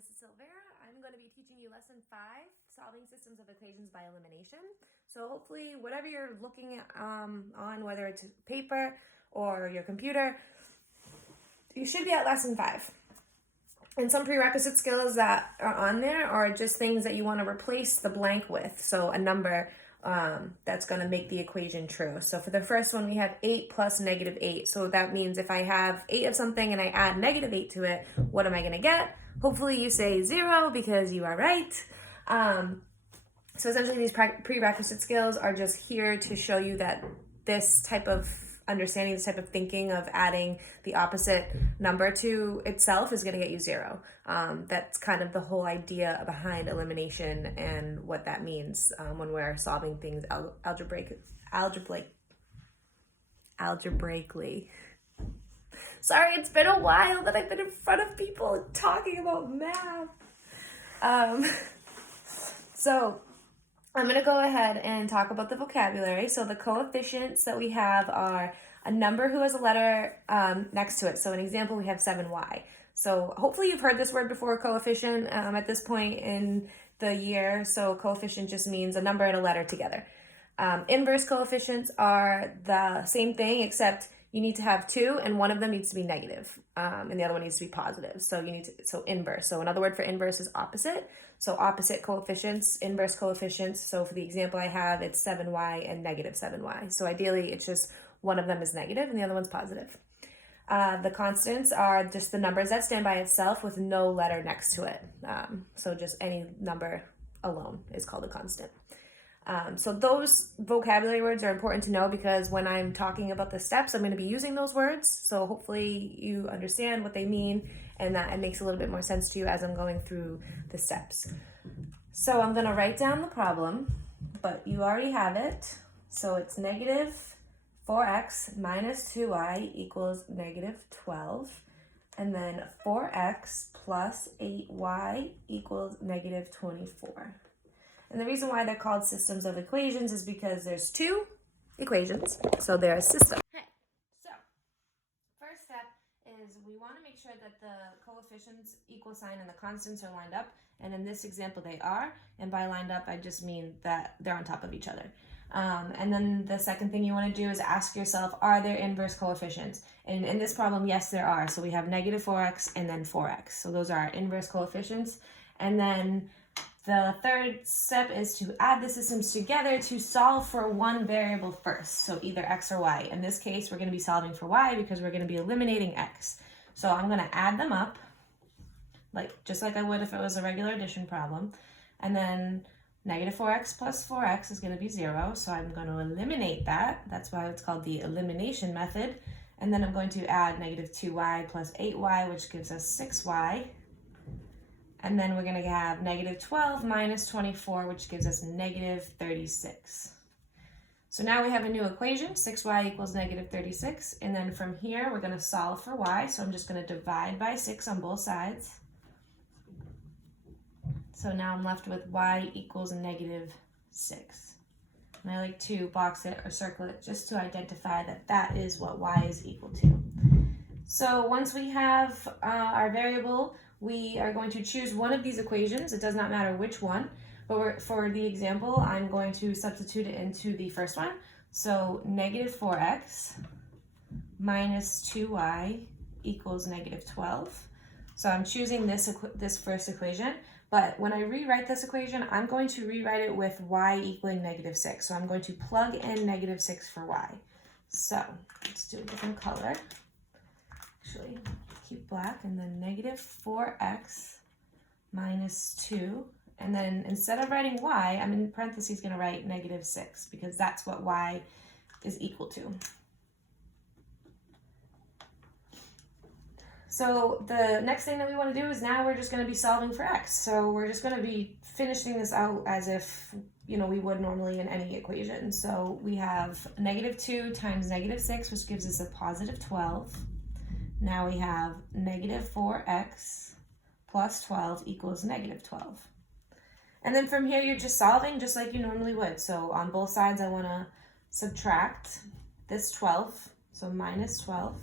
this is Silveira. I'm going to be teaching you lesson 5, solving systems of equations by elimination. So hopefully whatever you're looking on, whether it's paper or your computer, you should be at lesson 5. And some prerequisite skills that are on there are just things that you want to replace the blank with. So a number that's going to make the equation true. So for the first one, we have 8 plus negative 8. So that means if I have 8 of something and I add negative 8 to it, what am I going to get? Hopefully you say 0 because you are right. So essentially these prerequisite skills are just here to show you that this type of understanding, this type of thinking of adding the opposite number to itself is going to get you 0. That's kind of the whole idea behind elimination and what that means when we're solving things algebraically. Sorry, it's been a while that I've been in front of people talking about math. So I'm going to go ahead and talk about the vocabulary. So the coefficients that we have are a number who has a letter next to it. So an example, we have 7y. So hopefully you've heard this word before, coefficient, at this point in the year. So coefficient just means a number and a letter together. Inverse coefficients are the same thing, except you need to have 2 and one of them needs to be negative and the other one needs to be positive. So inverse. So another word for inverse is opposite. So opposite coefficients, inverse coefficients. So for the example I have, it's 7y and negative 7y. So ideally it's just one of them is negative and the other one's positive. The constants are just the numbers that stand by itself with no letter next to it. So just any number alone is called a constant. So those vocabulary words are important to know because when I'm talking about the steps, I'm going to be using those words. So hopefully you understand what they mean and that it makes a little bit more sense to you as I'm going through the steps. So I'm going to write down the problem, but you already have it. So it's negative 4x minus 2y equals negative 12. And then 4x plus 8y equals negative 24. And the reason why they're called systems of equations is because there's 2 equations, so they're a system. Okay, so first step is we want to make sure that the coefficients, equal sign, and the constants are lined up. And in this example, they are. And by lined up, I just mean that they're on top of each other. And then the second thing you want to do is ask yourself, are there inverse coefficients? And in this problem, yes, there are. So we have negative 4x and then 4x. So those are our inverse coefficients. And then the third step is to add the systems together to solve for one variable first, so either x or y. In this case, we're going to be solving for y because we're going to be eliminating x. So I'm going to add them up, just like I would if it was a regular addition problem. And then negative 4x plus 4x is going to be 0, so I'm going to eliminate that. That's why it's called the elimination method. And then I'm going to add negative 2y plus 8y, which gives us 6y. And then we're going to have negative 12 minus 24, which gives us negative 36. So now we have a new equation, 6y equals negative 36. And then from here, we're going to solve for y. So I'm just going to divide by 6 on both sides. So now I'm left with y equals negative 6. And I like to box it or circle it just to identify that that is what y is equal to. So once we have our variable, we are going to choose one of these equations. It does not matter which one, but for the example, I'm going to substitute it into the first one. So negative 4x minus 2y equals negative 12. So I'm choosing this first equation, but when I rewrite this equation, I'm going to rewrite it with y equaling negative 6. So I'm going to plug in negative 6 for y. So let's do a different color. Actually, keep black, and then negative 4x minus 2, and then instead of writing y, I'm in parentheses going to write negative 6 because that's what y is equal to. So the next thing that we want to do is now we're just going to be solving for x. So we're just going to be finishing this out as if we would normally in any equation. So we have negative 2 times negative 6, which gives us a positive 12. Now we have negative 4x plus 12 equals negative 12. And then from here, you're just solving just like you normally would. So on both sides, I want to subtract this 12, so minus 12.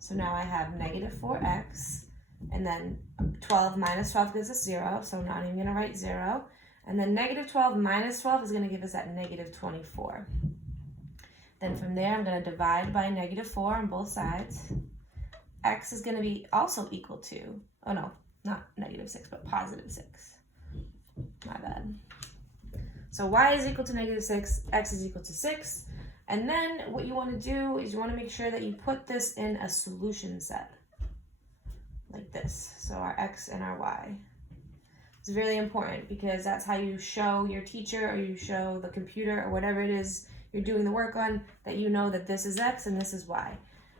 So now I have negative 4x And then 12 minus 12 gives us 0, so I'm not even going to write 0. And then negative 12 minus 12 is going to give us that negative 24. Then from there, I'm going to divide by negative 4 on both sides. X is going to be also equal to, oh no, not negative 6, but positive 6. My bad. So y is equal to negative 6, x is equal to 6. And then what you want to do is you want to make sure that you put this in a solution set. Like this. So our x and our y. It's really important because that's how you show your teacher or you show the computer or whatever it is you're doing the work on that you know that this is x and this is y.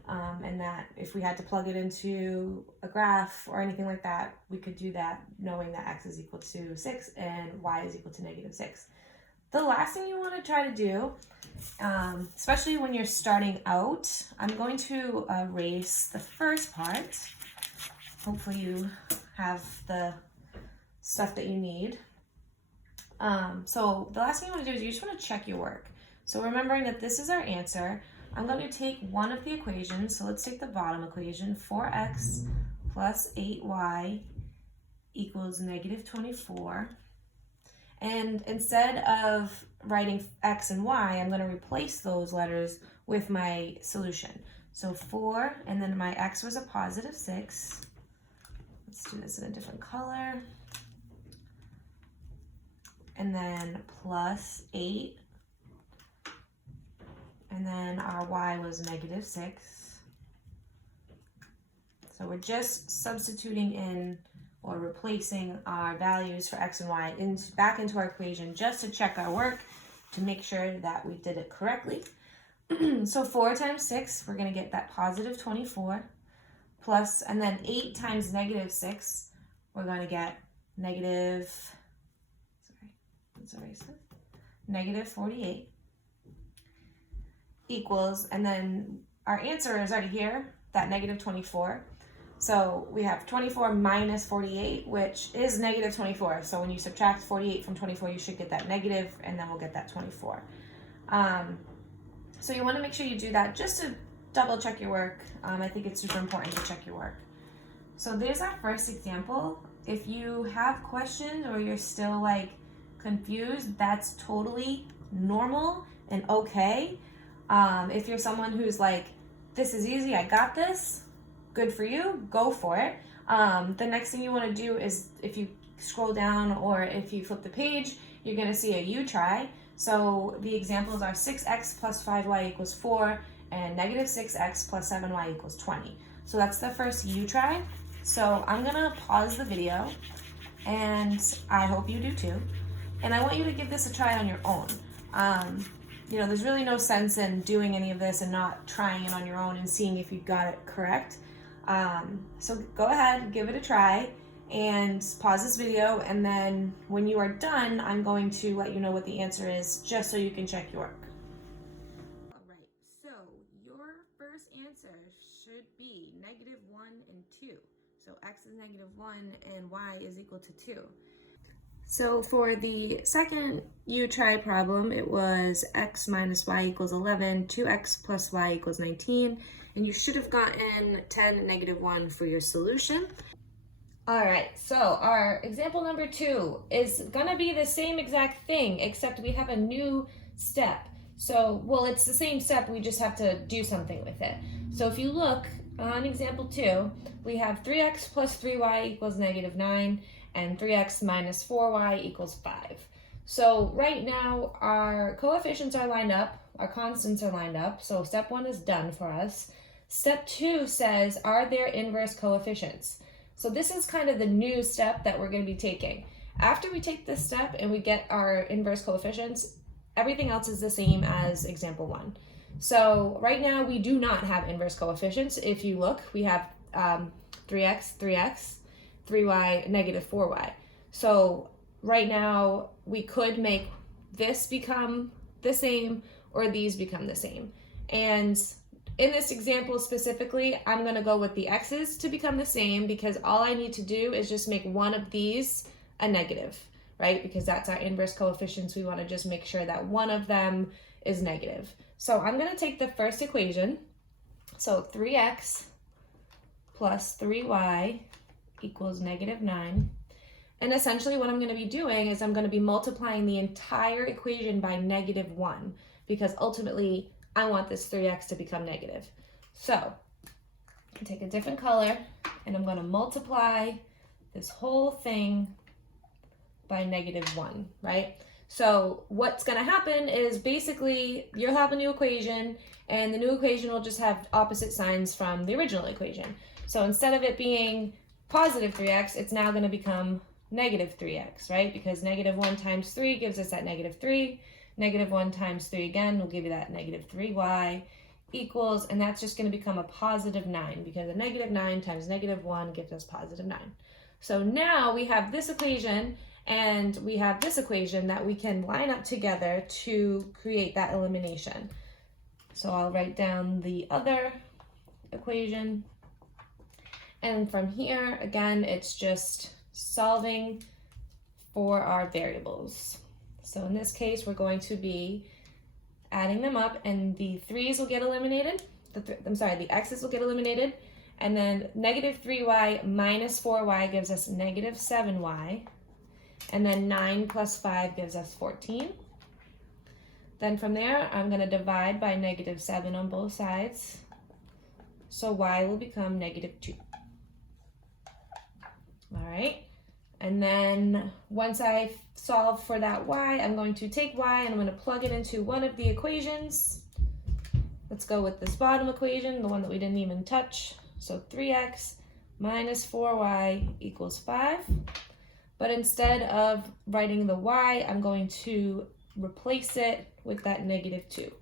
And that if we had to plug it into a graph or anything like that, we could do that knowing that x is equal to 6 and y is equal to negative 6. The last thing you want to try to do, especially when you're starting out, I'm going to erase the first part. Hopefully you have the stuff that you need. So the last thing you want to do is you just want to check your work. So remembering that this is our answer, I'm going to take one of the equations. So let's take the bottom equation, 4x plus 8y equals negative 24. And instead of writing x and y, I'm going to replace those letters with my solution. So 4, and then my x was a positive 6. Let's do this in a different color. And then plus 8. And then our y was negative 6. So we're just substituting in or replacing our values for x and y back into our equation just to check our work to make sure that we did it correctly. So 4 times 6, we're going to get that positive 24. Plus, and then 8 times negative 6, we're going to get negative, negative 48 equals, and then our answer is already here, that negative 24. So we have 24 minus 48, which is negative 24. So when you subtract 48 from 24, you should get that negative, and then we'll get that 24. So you want to make sure you do that just to double check your work. I think it's super important to check your work. So there's our first example. If you have questions or you're still like confused, that's totally normal and okay. If you're someone who's like, this is easy, I got this, good for you, go for it. The next thing you want to do is if you scroll down or if you flip the page, you're going to see a you try. So the examples are 6x plus 5y equals 4 and negative 6x plus 7y equals 20. So that's the first you try. So I'm going to pause the video, and I hope you do too. And I want you to give this a try on your own. You know, there's really no sense in doing any of this and not trying it on your own and seeing if you got it correct. So go ahead, give it a try, and pause this video, and then when you are done, I'm going to let you know what the answer is, just so you can check your work. Alright, so your first answer should be negative 1 and 2. So x is negative 1 and y is equal to 2. So for the second you try problem, it was x minus y equals 11, 2x plus y equals 19, and you should have gotten 10 and negative 1 for your solution. All right, so our example number 2 is gonna be the same exact thing, except we have a new step. So, well, it's the same step, we just have to do something with it. So if you look on example 2, we have 3x plus 3y equals negative 9, and 3x minus 4y equals 5. So right now our coefficients are lined up, our constants are lined up, so step 1 is done for us. Step 2 says, are there inverse coefficients? So this is kind of the new step that we're going to be taking. After we take this step and we get our inverse coefficients, everything else is the same as example 1. So right now we do not have inverse coefficients. If you look, we have 3x, 3y, negative 4y. So right now we could make this become the same or these become the same. And in this example specifically, I'm going to go with the x's to become the same, because all I need to do is just make one of these a negative, right? Because that's our inverse coefficients. We want to just make sure that one of them is negative. So I'm going to take the first equation. So 3x plus 3y equals negative 9. And essentially what I'm going to be doing is I'm going to be multiplying the entire equation by negative 1, because ultimately I want this 3x to become negative. So I can take a different color and I'm going to multiply this whole thing by negative 1, right? So what's going to happen is basically you'll have a new equation, and the new equation will just have opposite signs from the original equation. So instead of it being positive 3x, it's now going to become negative 3x, right? Because negative 1 times 3 gives us that negative 3. Negative 1 times 3 again will give you that negative 3y equals, and that's just going to become a positive 9, because a negative 9 times negative 1 gives us positive 9. So now we have this equation and we have this equation that we can line up together to create that elimination. So I'll write down the other equation. And from here, again, it's just solving for our variables. So in this case, we're going to be adding them up, and the 3's will get eliminated. The x's will get eliminated. And then negative 3y minus 4y gives us negative 7y. And then 9 plus 5 gives us 14. Then from there, I'm going to divide by negative 7 on both sides. So y will become negative 2. All right. And then once I solve for that y, I'm going to take y and I'm going to plug it into one of the equations. Let's go with this bottom equation, the one that we didn't even touch. So 3x minus 4y equals 5. But instead of writing the y, I'm going to replace it with that negative 2.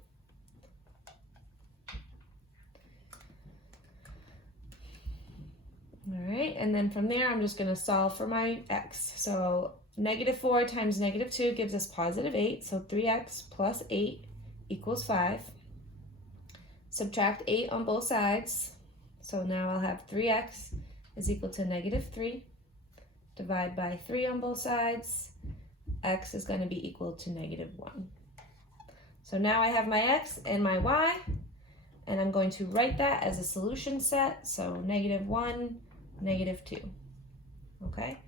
All right, and then from there, I'm just going to solve for my x. So negative 4 times negative 2 gives us positive 8. So 3x plus 8 equals 5. Subtract 8 on both sides. So now I'll have 3x is equal to negative 3. Divide by 3 on both sides. X is going to be equal to negative 1. So now I have my x and my y, and I'm going to write that as a solution set. So negative 1, negative 2. Okay?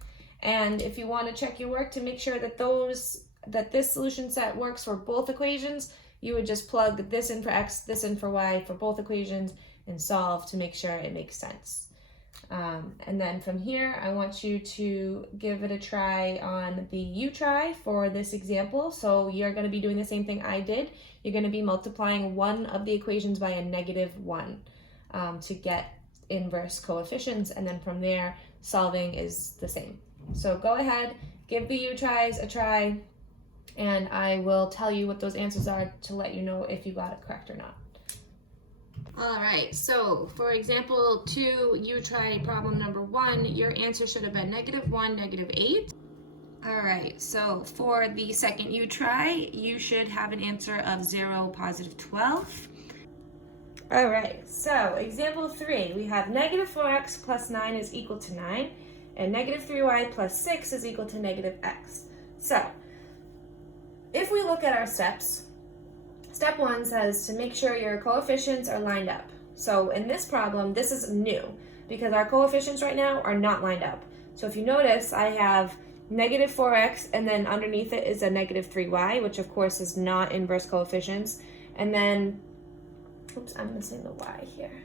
And if you want to check your work to make sure that this solution set works for both equations, you would just plug this in for x, this in for y for both equations, and solve to make sure it makes sense. And then from here, I want you to give it a try on the U-try for this example. So you're going to be doing the same thing I did. You're going to be multiplying one of the equations by a negative 1 to get inverse coefficients, and then from there, solving is the same. So go ahead, give the U-tries a try, and I will tell you what those answers are to let you know if you got it correct or not. All right, so for example 2, you try problem number 1, your answer should have been negative 1, negative 8. All right, so for the second you try, you should have an answer of 0, positive 12. All right, so example 3, we have negative 4x plus 9 is equal to 9, and negative 3y plus 6 is equal to negative x. So if we look at our steps, step 1 says to make sure your coefficients are lined up. So in this problem, this is new because our coefficients right now are not lined up. So if you notice, I have negative 4x and then underneath it is a negative 3y, which of course is not inverse coefficients. And then, oops, I'm missing the y here.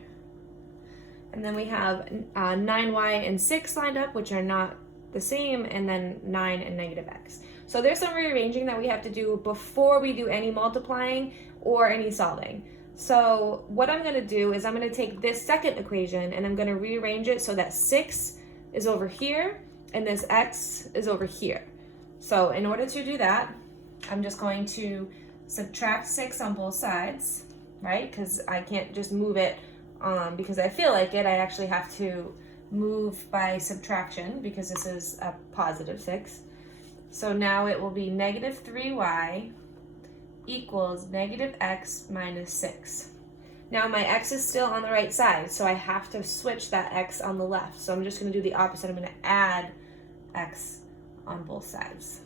And then we have 9y and 6 lined up, which are not the same, and then 9 and negative x. So there's some rearranging that we have to do before we do any multiplying or any solving. So what I'm going to do is I'm going to take this second equation and I'm going to rearrange it so that 6 is over here and this x is over here. So in order to do that, I'm just going to subtract 6 on both sides, right? Because I can't just move it because I feel like it. I actually have to move by subtraction because this is a positive 6. So now it will be negative 3y equals negative x minus 6. Now my x is still on the right side, so I have to switch that x on the left. So I'm just going to do the opposite. I'm going to add x on both sides.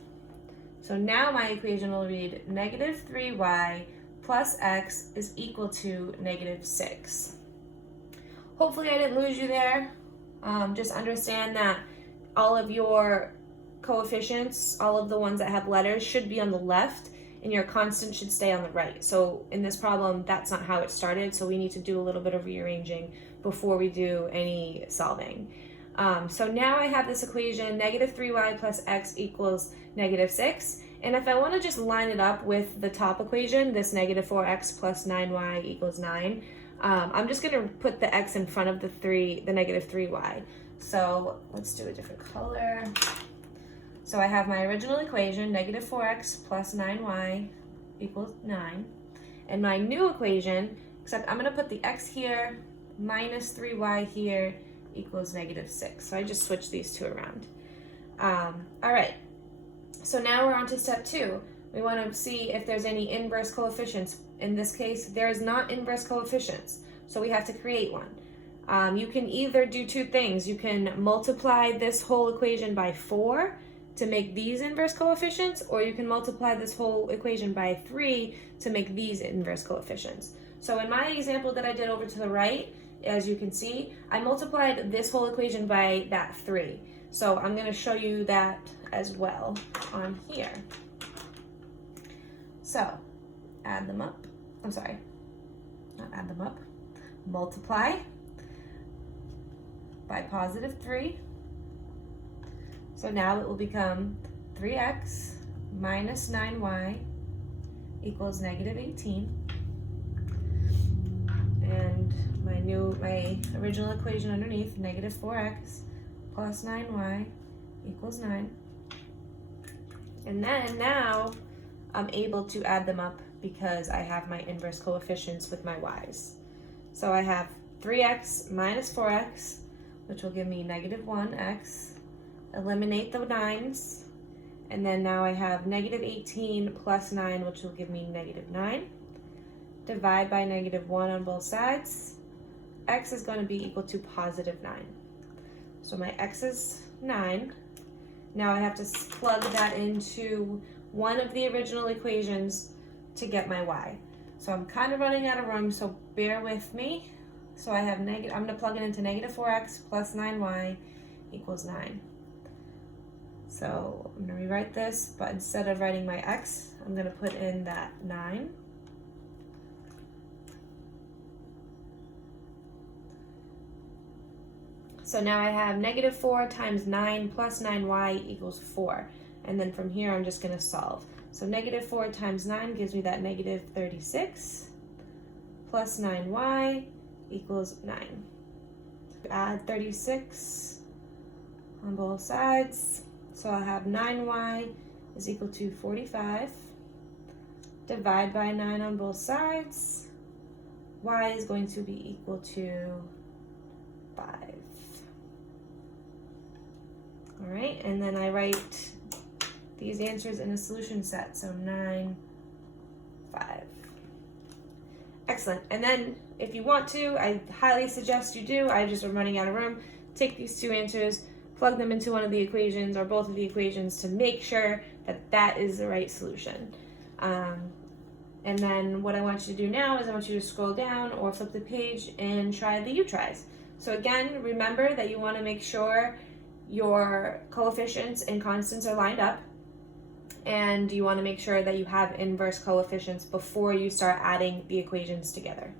So now my equation will read negative 3y plus x is equal to negative 6. Hopefully I didn't lose you there. Just understand that all of your coefficients, all of the ones that have letters, should be on the left, and your constant should stay on the right. So in this problem, that's not how it started, so we need to do a little bit of rearranging before we do any solving. So now I have this equation, negative 3y plus x equals negative 6. And if I want to just line it up with the top equation, this negative 4x plus 9y equals 9, I'm just going to put the x in front of the negative 3y. So let's do a different color. So I have my original equation, negative 4x plus 9y equals 9. And my new equation, except I'm going to put the x here, minus 3y here, equals negative 6. So I just switched these two around. All right. So now we're on to step 2. We want to see if there's any inverse coefficients. In this case, there is not inverse coefficients, so we have to create one. You can either do two things. You can multiply this whole equation by 4 to make these inverse coefficients, or you can multiply this whole equation by 3 to make these inverse coefficients. So in my example that I did over to the right, as you can see, I multiplied this whole equation by that 3. So I'm going to show you that as well on here. So add them up. I'm sorry, not add them up. Multiply by positive 3. So now it will become 3x minus 9y equals negative 18. And my original equation underneath, negative 4x plus 9y equals 9. And then now I'm able to add them up because I have my inverse coefficients with my y's. So I have 3x minus 4x, which will give me negative 1x. Eliminate the 9's. And then now I have negative 18 plus 9, which will give me negative 9. Divide by negative 1 on both sides. X is going to be equal to positive 9. So my x is 9. Now I have to plug that into one of the original equations to get my y. So I'm kind of running out of room, so bear with me. So I have I'm going to plug it into negative 4x plus 9y equals 9. So I'm going to rewrite this, but instead of writing my x, I'm going to put in that 9. So now I have negative 4 times 9 plus 9y equals 4. And then from here, I'm just going to solve. So negative 4 times 9 gives me that negative 36 plus 9y equals 9. Add 36 on both sides. So I have 9y is equal to 45. Divide by 9 on both sides. Y is going to be equal to 5. All right, and then I write these answers in a solution set. So 9, 5. Excellent. And then if you want to, I highly suggest you do, I just am running out of room, take these two answers, plug them into one of the equations or both of the equations to make sure that that is the right solution. And then what I want you to do now is I want you to scroll down or flip the page and try the U-tries. So again, remember that you want to make sure your coefficients and constants are lined up, and you want to make sure that you have inverse coefficients before you start adding the equations together.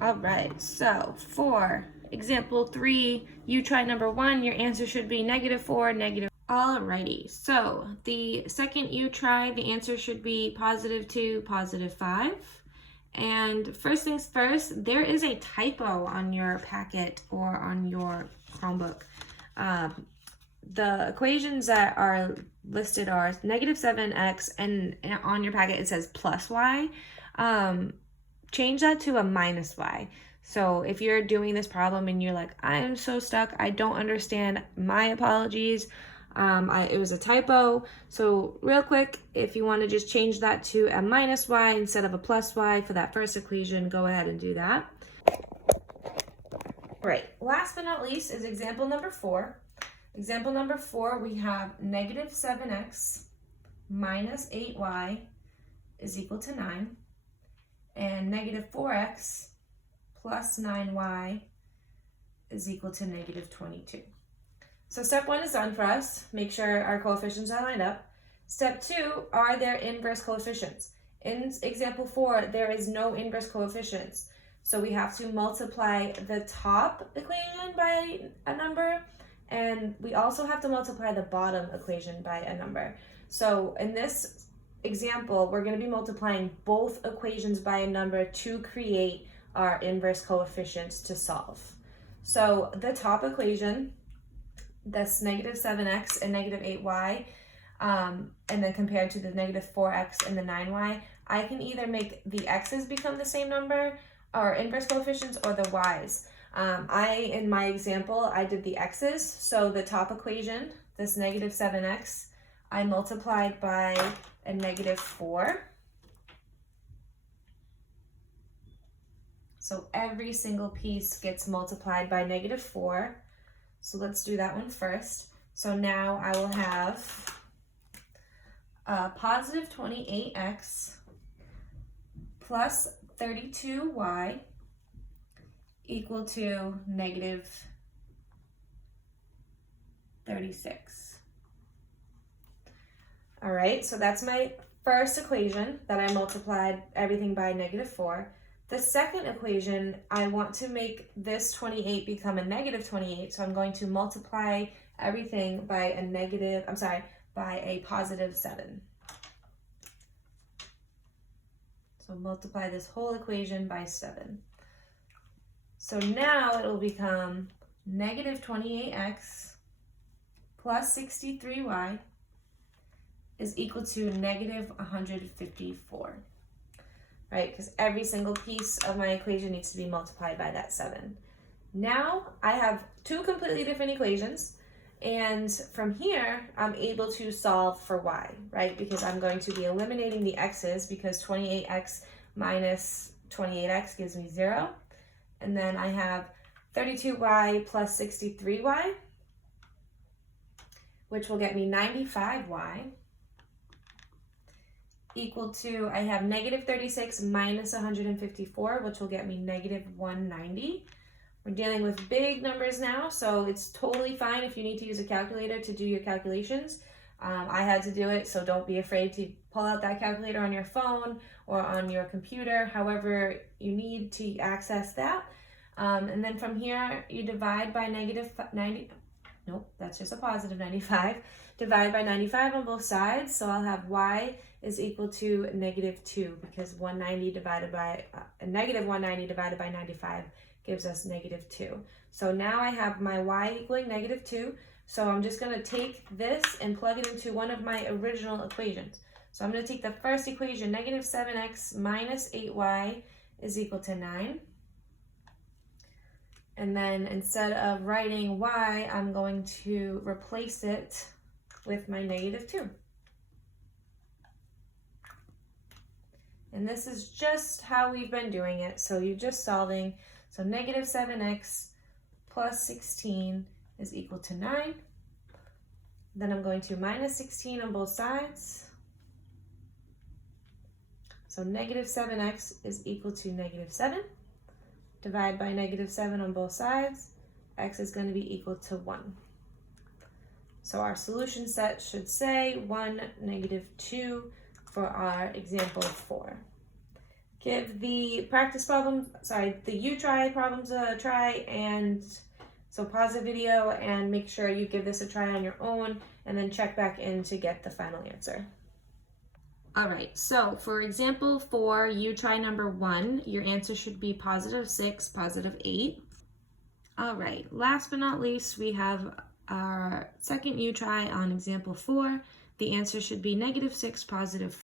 All right, so for example 3, you try number 1, your answer should be negative 4, negative. Alrighty, so the second you try, the answer should be positive 2, positive 5. And first things first, there is a typo on your packet or on your Chromebook. The equations that are listed are negative 7x, and on your packet it says plus y. Change that to a minus y. So if you're doing this problem and you're like, I am so stuck, I don't understand, my apologies. It was a typo. So real quick, if you want to just change that to a minus y instead of a plus y for that first equation, go ahead and do that. Right, last but not least is example number 4. Example number 4, we have negative 7x minus 8y is equal to 9, and negative 4x plus 9y is equal to negative 22. So step 1 is done for us. Make sure our coefficients are lined up. Step 2, are there inverse coefficients? In example 4, there is no inverse coefficients. So we have to multiply the top equation by a number, and we also have to multiply the bottom equation by a number. So in this example, we're going to be multiplying both equations by a number to create our inverse coefficients to solve. So the top equation, that's negative 7x and negative 8y, and then compared to the negative 4x and the 9y, I can either make the x's become the same number, or inverse coefficients, or the y's. In my example, I did the x's, so the top equation, this negative 7x, I multiplied by a negative 4. So every single piece gets multiplied by negative 4. So let's do that one first. So now I will have positive 28x plus 32y equal to negative 36. All right, so that's my first equation that I multiplied everything by negative 4. The second equation, I want to make this 28 become a negative 28, so I'm going to multiply everything by a positive 7. So multiply this whole equation by 7. So now it will become negative 28x plus 63y is equal to negative 154. Right, because every single piece of my equation needs to be multiplied by that 7. Now I have two completely different equations, and from here I'm able to solve for y, right? Because I'm going to be eliminating the x's, because 28x minus 28x gives me 0. And then I have 32y plus 63y, which will get me 95y. Equal to, I have negative 36 minus 154, which will get me negative 190. We're dealing with big numbers now, so it's totally fine if you need to use a calculator to do your calculations. I had to do it, so don't be afraid to pull out that calculator on your phone or on your computer, however you need to access that. And then from here, you divide by negative 90. Nope, that's just a positive 95. Divide by 95 on both sides, so I'll have y is equal to negative 2, because 190 divided by negative 190 divided by 95 gives us negative 2. So now I have my y equaling negative 2, so I'm just going to take this and plug it into one of my original equations. So I'm going to take the first equation, negative 7x minus 8y is equal to 9. And then instead of writing y, I'm going to replace it with my negative 2. And this is just how we've been doing it. So you're just solving. So negative 7x plus 16 is equal to 9. Then I'm going to minus 16 on both sides. So negative 7x is equal to negative 7. Divide by negative 7 on both sides. X is going to be equal to 1. So our solution set should say 1, negative 2 for our example 4. Give the practice problem, the you try problems a try, and so pause the video and make sure you give this a try on your own, and then check back in to get the final answer. All right, so for example 4, you try number 1, your answer should be positive 6, positive 8. All right, last but not least, we have our second you try on example 4. The answer should be negative 6, positive